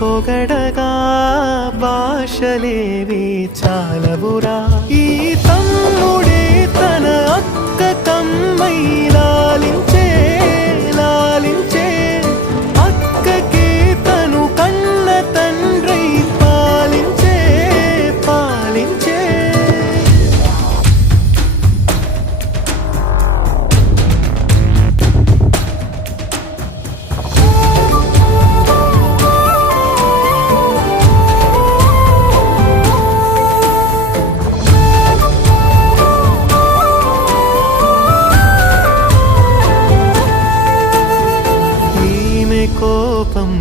పొగడగా భాషలేవి చాలవురా. ఈ కోపం